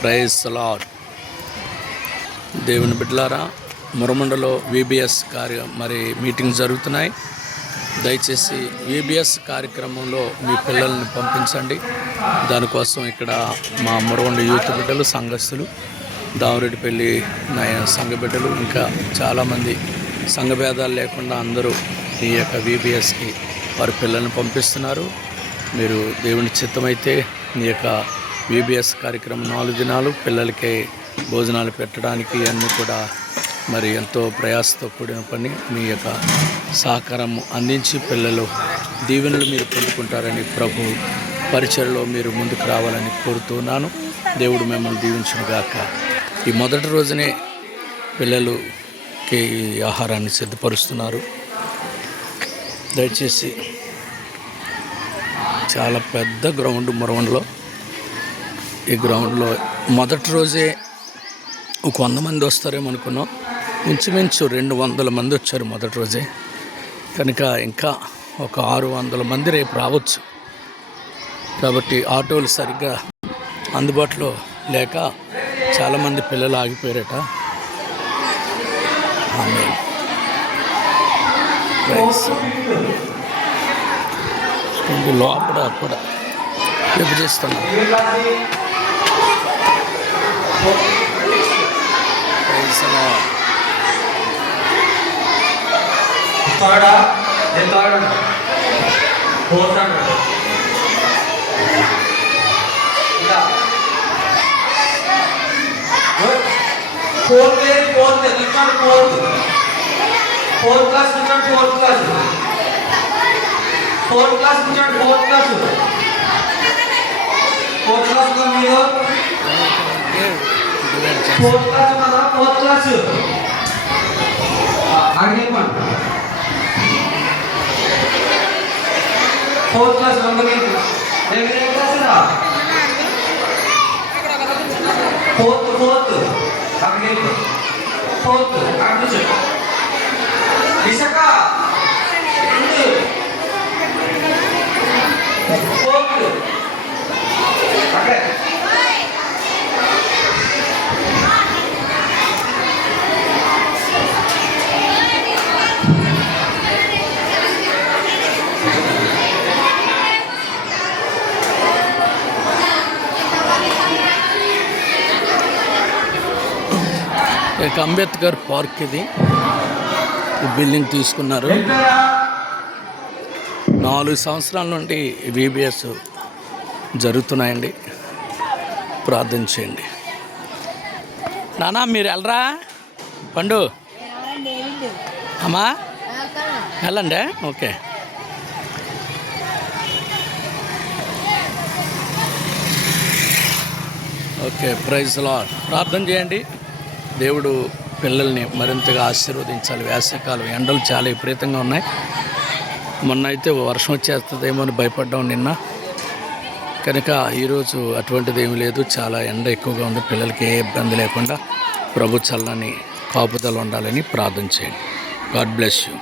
Praise lord. దేవుని బిడ్డలారా, మురమండలో VBS meeting జరుగుతున్నాయి. దయచేసి వీబీఎస్ కార్యక్రమంలో మీ పిల్లల్ని పంపించండి. దానికోసం ఇక్కడ మా మురమండ యూత్ బిడ్డలు, సంఘస్థులు, దావరెడ్డిపల్లి సంఘ బిడ్డలు, ఇంకా చాలామంది సంఘభేదాలు లేకుండా అందరూ ఈ యొక్క వీబీఎస్కి వారి పిల్లల్ని పంపిస్తున్నారు. మీరు దేవుని చిత్తమైతే ఈ యొక్క వీబీఎస్ కార్యక్రమం 4 దినాలు పిల్లలకి భోజనాలు పెట్టడానికి అన్నీ కూడా మరి ఎంతో ప్రయాసతో కూడిన పని. మీ యొక్క సహకారం అందించి పిల్లలు దీవెనలు మీరు పొందుకుంటారని ప్రభు పరిచయలో మీరు ముందుకు రావాలని కోరుతున్నాను. దేవుడు మిమ్మల్ని దీవించునుగాక. ఈ మొదటి రోజునే పిల్లలకి ఈ ఆహారాన్ని సిద్ధపరుస్తున్నారు. దయచేసి చాలా పెద్ద గ్రౌండ్ మురవండలో. ఈ గ్రౌండ్లో మొదటి రోజే ఒక 100 మంది వస్తారేమో అనుకున్నాం. ఇంచుమించు 200 మంది వచ్చారు మొదటి రోజే. కనుక ఇంకా ఒక 600 మంది రేపు రావచ్చు. కాబట్టి ఆటోలు సరిగ్గా అందుబాటులో లేక చాలామంది పిల్లలు ఆగిపోయారట. లోపల కూడా విభజిస్తున్నాం. అంబేద్కర్ పార్క్ ఇది. ఈ బిల్డింగ్ తీసుకున్నారు. 4 సంవత్సరాల నుండి వీబీఎస్ జరుగుతున్నాయండి. ప్రార్థన చేయండి. నానా మీరు వెళ్ళరా పండు అమ్మా వెళ్ళండి. ఓకే. Okay, praise Lord. ప్రార్థన చేయండి. దేవుడు పిల్లల్ని మరింతగా ఆశీర్వదించాలి. వేసవికాలం ఎండలు చాలా విపరీతంగా ఉన్నాయి. మొన్న అయితే వర్షం వచ్చేస్తుందేమో అని భయపడ్డాం నిన్న. కనుక ఈరోజు అటువంటిది ఏమీ లేదు. చాలా ఎండ ఎక్కువగా ఉంది. పిల్లలకి ఏ ఇబ్బంది లేకుండా ప్రభు చల్లని కాపుదల ఉండాలని ప్రార్థన చేయండి. God bless you.